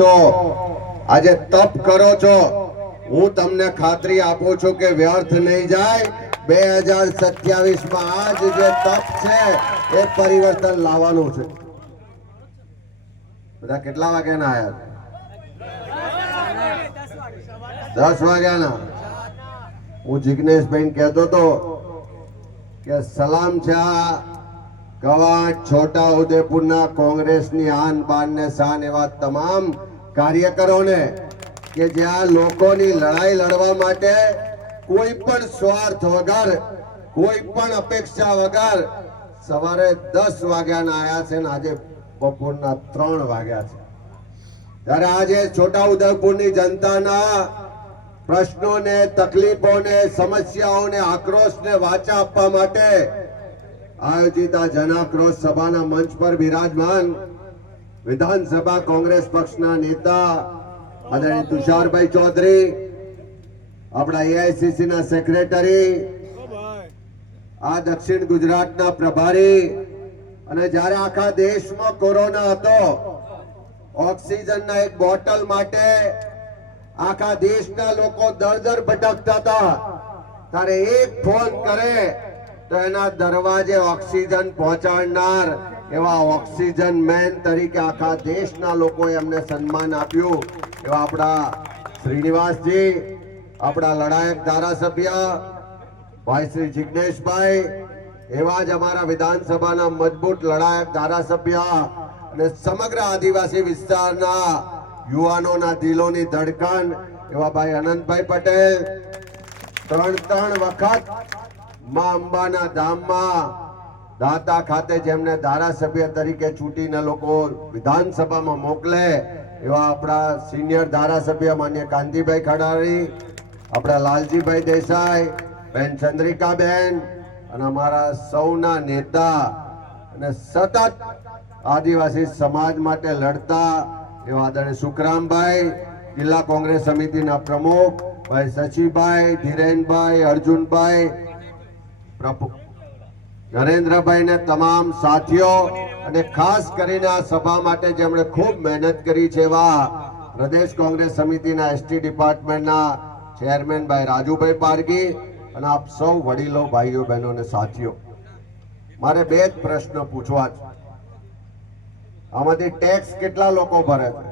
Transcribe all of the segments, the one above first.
છો. આજે તપ કરો છો. હું તમને ખાતરી આપું છું કે વ્યર્થ નહીં જાય. બે હજાર સત્યાવીસમાં આજ જે તપ છે, એ પરિવર્તન લાવવાનું છે. બધા કેટલા વાગ્યાના આવ્યા દસ વાગ્યાના? હું જિગ્નેશભાઈ કહેતો તો કે, સલામ છે કવાંટ છોટા ઉદેપુરના કોંગ્રેસની આન બાન ને શાન એવા તમામ કાર્યકરોને કે જ્યાં લોકોની લડાઈ લડવા માટે કોઈ પણ સ્વાર્થ વગર, કોઈ પણ અપેક્ષા વગર સવારે દસ વાગ્યાના આવ્યા છે ને આજે બપોરના ત્રણ વાગ્યા છે. ત્યારે આજે છોટા ઉદેપુરની જનતાના પ્રશ્નોને, તકલીફોને, સમસ્યાઓને, આક્રોશને વાચા આપવા માટે આયોજિત આ જનાક્રોશ સભાના મંચ પર બિરાજમાન વિધાનસભા કોંગ્રેસ પક્ષના નેતા આદરણીય તુષારભાઈ ચૌધરી, આપણા એઆઈસીસી ના સેક્રેટરી, આ દક્ષિણ ગુજરાતના પ્રભારી અને જ્યારે આખા દેશમાં કોરોના હતો, ઓક્સિજનના એક બોટલ માટે આખા દેશના લોકો દર દર ભટકતા હતા. ત્યારે એક ફોન કરે તો એના દરવાજે ઓક્સિજન પહોંચાડનાર એવા ઓક્સિજન મેન તરીકે આખા દેશના લોકોએ એમને સન્માન આપ્યું. એવા આપણા શ્રીનિવાસજી, આપણા લડાયક ધારાસભ્ય, ભાઈ શ્રી જિગ્નેશભાઈ, એવા જ અમારા વિધાનસભાના મજબૂત લડાયક ધારાસભ્ય અને સમગ્ર આદિવાસી વિસ્તારના યુવાનોના દિલોની ધડકન. એવા ભાઈ અનંતભાઈ પટેલ ત્રણ ત્રણ વખત માં અંબાના ધામમાં દાતા ખાતે જેમને ધારાસભ્ય તરીકે ચૂંટીને લોકો વિધાનસભામાં મોકલે, એવા આપણા સિનિયર ધારાસભ્ય માન્ય કાંતિભાઈ ખડારી, આપણા લાલજીભાઈ દેસાઈ, બેન ચંદ્રિકાબેન અને અમારા સૌના નેતા અને સતત આદિવાસી સમાજ માટે લડતા એવા આદરણીય સુખરામભાઈ, જિલ્લા કોંગ્રેસ સમિતિના પ્રમુખ ભાઈ સચિભાઈ, ધીરેનભાઈ, અર્જુનભાઈ પ્રભુ નરેન્દ્રભાઈ ને તમામ સાથીઓ અને ખાસ કરીને આ સભા માટે જેમણે ખૂબ મહેનત કરી છે એવા પ્રદેશ કોંગ્રેસ સમિતિના એસટી ડિપાર્ટમેન્ટના ચેરમેન ભાઈ રાજુભાઈ પારગી અને આપ સૌ વડીલો, ભાઈઓ, બહેનો અને સાથીઓ, મારે બે જ પ્રશ્ન પૂછવા છે. આમાંથી ટેક્સ કેટલા લોકો ભરે છે?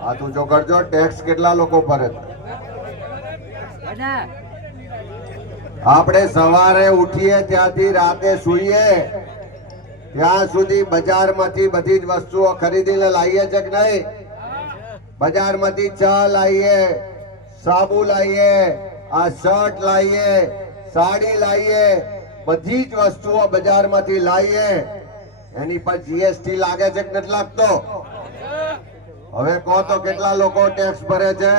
આ તું જો કરજો ટેક્સ કેટલા લોકો ભરે છે? આપણે સવારે ઉઠીએ, ત્યાંથી રાતે સૂઈએ. ત્યાં સુધી બજારમાંથી બધી જ વસ્તુઓ ખરીદીને લાવીએ છે કે નહીં? બજારમાંથી ચા લાવીએ, સાબુ લાવીએ, આ શર્ટ લાવીએ, સાડી લાવીએ, બધી જ વસ્તુઓ બજારમાંથી લાવીએ. એની પર જીએસટી લાગે છે કે નથી લાગતો? હવે કહો તો કેટલા લોકો ટેક્સ ભરે છે?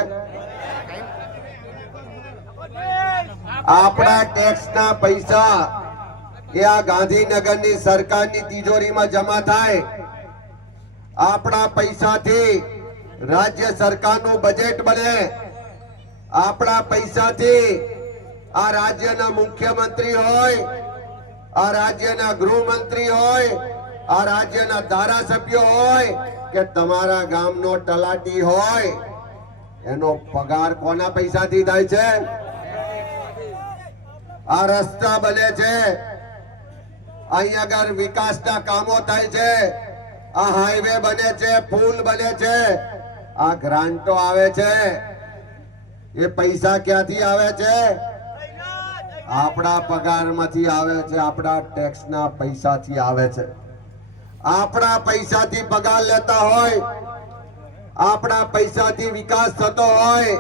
આપણા ટેક્સના પૈસા કે આ ગાંધીનગરની સરકારની તિજોરીમાં જમા થાય, આપણા પૈસાથી રાજ્ય સરકારનું બજેટ બને. આપણા પૈસાથી આ રાજ્યના મુખ્યમંત્રી હોય, આ રાજ્યના ગૃહમંત્રી હોય, આ રાજ્યના ધારાસભ્યો હોય કે તમારા ગામનો તલાટી હોય, એનો પગાર કોના પૈસાથી થાય છે? આ રસ્તા બને છે. અહીં આગળ વિકાસના કામો થાય છે, આ હાઈવે બને છે, પુલ બને છે, આ ગ્રાન્ટો આવે છે. એ પૈસા ક્યાંથી આવે છે? આપણા પગારમાંથી આવે છે, આપણા ટેક્સના પૈસાથી આવે છે. આપણા પૈસાથી પગાર લેતા હોય, આપણા પૈસાથી વિકાસ થતો હોય,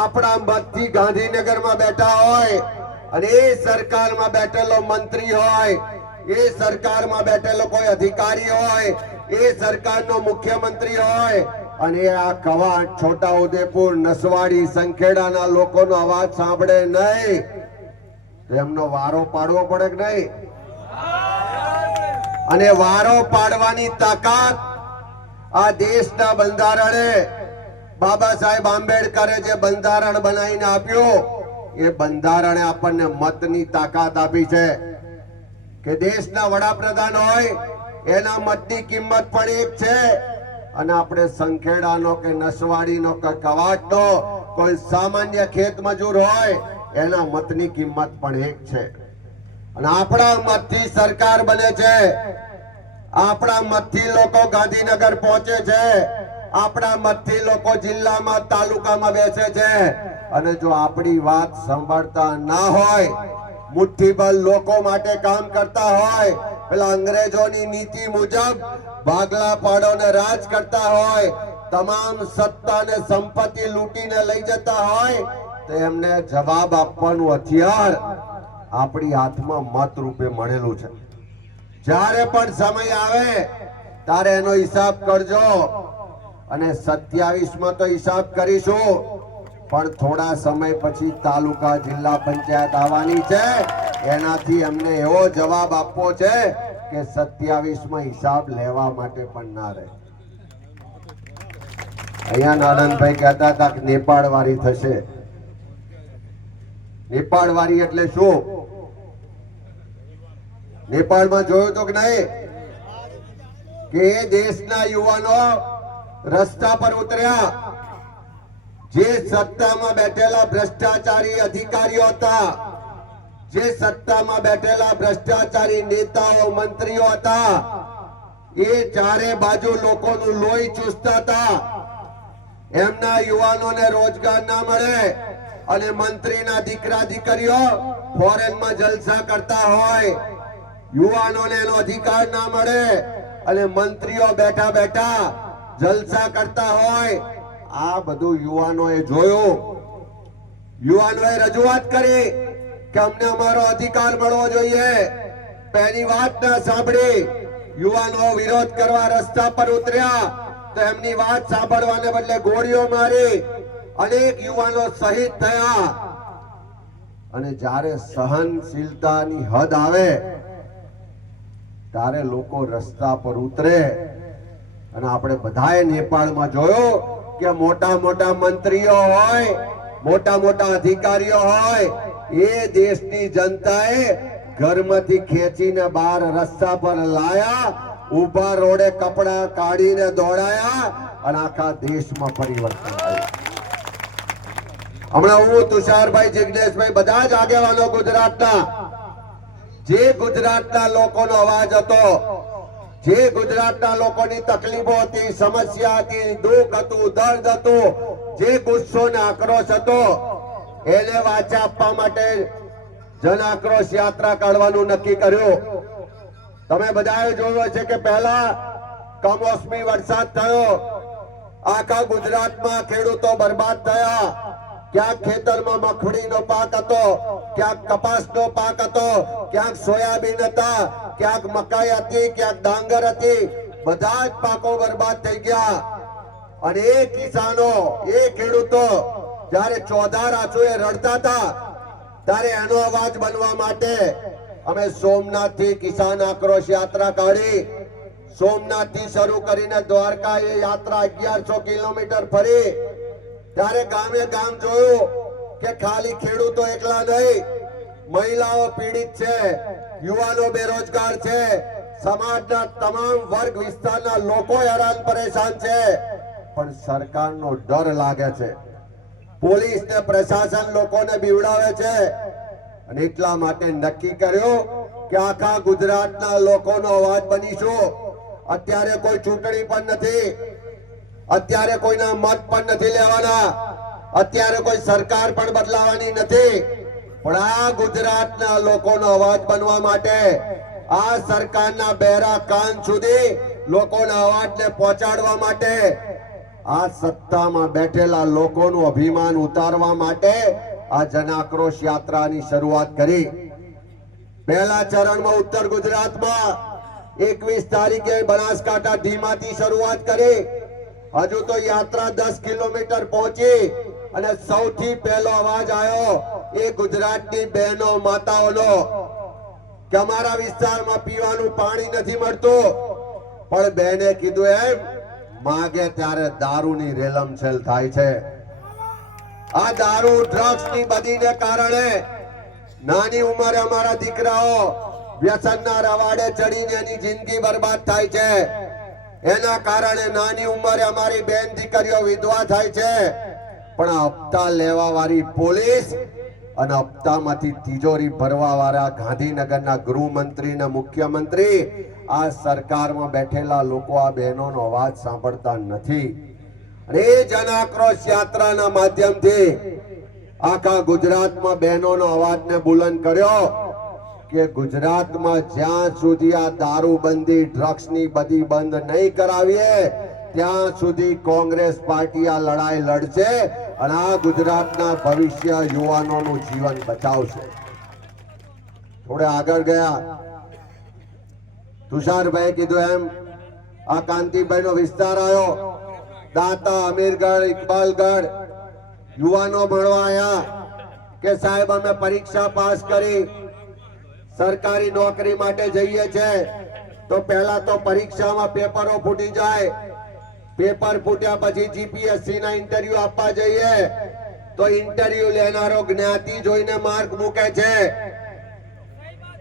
આપણા મતથી ગાંધીનગરમાં બેઠા હોય અને એ સરકારમાં બેઠેલો મંત્રી હોય, એ સરકારમાં બેઠેલો કોઈ અધિકારી હોય, એ સરકારનો મુખ્યમંત્રી હોય, અને આ કવાટ છોટા ઉદેપુર નસવાડી સંખેડાના લોકોનો અવાજ સાંભળે નહીં. એમનો વારો પાડવો પડે કે નહીં? અને વારો પાડવાની તાકાત આ દેશના બંધારણે બાબા સાહેબ આંબેડકરે જે બંધારણ બનાવીને આપ્યું એ બંધારણે આપણને મતની તાકાત આપી છે કે દેશના વડાપ્રધાન હોય, એના મતની કિંમત પણ એક છે. અને આપણે સંખેડાનો કે નસવાડીનો કે કવાટનો કોઈ સામાન્ય ખેત મજૂર હોય, એના મતની કિંમત પણ એક છે. અને આપણા મતથી સરકાર બને છે. આપણા મતથી લોકો ગાંધીનગર પહોંચે છે. આપણા મતથી લોકો જિલ્લામાં, તાલુકામાં બેસે છે. અને જો આપણી વાત સાંભળતા ના હોય, મુઠ્ઠીભર લોકો માટે કામ કરતા હોય, પેલા અંગ્રેજોની નીતિ મુજબ ભાગલા પાડોને રાજ કરતા હોય, તમામ સત્તા ને સંપત્તિ લૂંટીને લઈ જતા હોય, તો એમને જવાબ આપવાનું હથિયાર આપણી હાથમાં મત રૂપે મળેલું છે. જ્યારે પણ સમય આવે, ત્યારે એનો હિસાબ કરજો. અને સત્યાવીસમાં તો હિસાબ કરીશું. પણ થોડા સમય પછી તાલુકા જિલ્લા પંચાયત આવવાની છે. એનાથી અમને એવો જવાબ આપવો છે કે સત્યાવીસમાં હિસાબ લેવા માટે પણ ના રહે. અહીંયા નારાયણભાઈ કહેતા હતા કે નેપાળ વાળી થશે. નેપાળ વાળી એટલે શું? નેપાળમાં જોયું તો કે નહીં? કે દેશના યુવાનો રસ્તા પર ઉતર્યા. જે સત્તામાં બેઠેલા ભ્રષ્ટાચારી અધિકારીઓ હતા, જે સત્તામાં બેઠેલા ભ્રષ્ટાચારી નેતાઓ, મંત્રીઓ હતા, એ ચારે બાજુ લોકોનું લોહી ચૂસતા હતા. એમના યુવાનોને રોજગાર ના મળે અને મંત્રીના દીકરા દીકરીઓ ફોરેનમાં જલસા કરતા હોય. યુવાનોને એનો અધિકાર ના મળે અને મંત્રીઓ બેઠા બેઠા જલસા કરતા હોય. આ બધું યુવાનોએ જોયું. યુવાનોએ રજૂઆત કરી કે અમને અમારો અધિકાર મળવો જોઈએ. પહેલી વાત ના સાંભળી. યુવાનો વિરોધ કરવા રસ્તા પર ઉતર્યા તો એમની વાત સાંભળવાને બદલે ગોળીઓ મારી અનેક યુવાનો શહીદ થયા. અને જ્યારે સહનશીલતાની હદ આવે, ત્યારે લોકો રસ્તા પર ઉતરે. અને આપણે બધાએ નેપાળમાં જોયું કે મોટા મોટા મંત્રીઓ હોય, મોટા મોટા અધિકારીઓ હોય, એ દેશની જનતાએ ઘરમાંથી ખેંચીને બહાર રસ્તા પર લાયા, ઊભા રોડે કપડા કાઢીને દોડાયા અને આખા દેશમાં પરિવર્તન હમણાં હું, તુષારભાઈ જિજ્ઞેશભાઈ બધા જ આગેવાનો ગુજરાતના. જે ગુજરાતના લોકોનો અવાજ હતો જે ગુજરાતના લોકોની તકલીફો હતી, સમસ્યા હતી, દુઃખ હતું, દર્દ હતું, જે ગુસ્સો ને આક્રોશ હતો, એને વાચા આપવા માટે જન આક્રોશ યાત્રા કાઢવાનું નક્કી કર્યું. તમે બધાએ જોયું છે કે પહેલા કમોસમી વરસાદ થયો. આખા ગુજરાતમાં ખેડૂતો બરબાદ થયા. ક્યાંક ખેતરમાં મગફળીનો પાક હતો, ક્યાંક કપાસનો પાક હતો, ક્યાંક સોયાબીન હતા, ક્યાંક મકાઈ હતી, ક્યાંક ડાંગર હતી, બધા જ પાકો બરબાદ થઈ ગયા. અને એ કિસાનો, એ ખેડૂતો જ્યારે ચોધાર આંસુએ રડતા હતા, ત્યારે એનો અવાજ બનવા માટે અમે સોમનાથથી કિસાન આક્રોશ યાત્રા કાઢી સોમનાથથી શરૂ કરીને દ્વારકા એ યાત્રા અગિયારસો કિલોમીટર ફરી ત્યારે ગામે ગામ જોયું કે ખાલી ખેડૂતો એકલા નહીં, મહિલાઓ પીડિત છે, યુવાનો બેરોજગાર છે, સમાજના તમામ વર્ગ વિસ્તારના લોકો હેરાન પરેશાન છે. પણ સરકારનો ડર લાગે છે. પોલીસ ને પ્રશાસન લોકોને બીવડાવે છે. અને એટલા માટે નક્કી કર્યો કે આખા ગુજરાતના લોકોનો અવાજ બનીશું. અત્યારે કોઈ ચૂંટણી પણ નથી. અત્યારે કોઈના મત પણ નથી લેવાના. અત્યારે કોઈ સરકાર પણ બદલાવાની નથી. પણ આ ગુજરાતના લોકોનો અવાજ બનવા માટે આ સરકારના બહેરા કાન સુધી લોકોના અવાજને પહોંચાડવા માટે આ સત્તામાં બેઠેલા લોકોનું અભિમાન ઉતારવા માટે આ જનાક્રોશ યાત્રાની શરૂઆત કરી. પહેલા ચરણમાં ઉત્તર ગુજરાતમાં એકવીસ તારીખે બનાસકાંઠા ઢીમાથી શરૂઆત કરી. હજુ તો યાત્રા દસ કિલોમીટર પહોંચી અને સૌથી પહેલો અવાજ આવ્યો, એ ગુજરાતની બહેનો, માતાઓનો, કે અમારા વિસ્તારમાં પીવાનું પાણી નથી મળતું. પણ બહેને કીધું એમ, માગે ત્યારે દારૂની રેલમછેલ થાય છે. આ દારૂ ડ્રગ્સની બધીને કારણે નાની ઉંમરે અમારા દીકરાઓ વ્યસનના રવાડે ચડીને એની જિંદગી બરબાદ થાય છે. એના કારણે નાની ઉંમરે અમારી બેન દીકરીઓ વિધવા થાય છે. પણ હપ્તા લેવા વાળી પોલીસ અને હપ્તામાંથી તિજોરી ભરવા વાળા ગાંધીનગરના ગૃહમંત્રી ને મુખ્યમંત્રી, આ સરકારમાં બેઠેલા લોકો આ બહેનોનો અવાજ સાંભળતા નથી. અને એ જન આક્રોશ યાત્રાના માધ્યમથી આખા ગુજરાતમાં બહેનોનો અવાજને બુલંદ કર્યો. કે ગુજરાતમાં જ્યાં સુધી આ દારૂબંધી ડ્રગ્સની બધી બંધ નહીં કરાવીએ, ત્યાં સુધી કોંગ્રેસ પાર્ટી આ લડાઈ લડશે અને આ ગુજરાતના ભવિષ્ય યુવાનોનું જીવન બચાવશે. થોડે આગળ ગયા. તુષારભાઈ કીધું એમ, આ કાંતિભાઈ નો વિસ્તાર આવ્યો. દાતા અમીરગઢ, ઇકબાલગઢ, યુવાનો ભણવા આવ્યા કે સાહેબ અમે પરીક્ષા પાસ કરી સરકારી નોકરી માટે જઈએ છે, તો પહેલા તો પરીક્ષામાં પેપરો ફૂટી જાય. પેપર ફૂટ્યા પછી જીપીએસસી ના ઇન્ટરવ્યુ આપવા જઈએ. તો ઇન્ટરવ્યુ લેનારો જ્ઞાતિ જોઈને માર્ક મૂકે છે.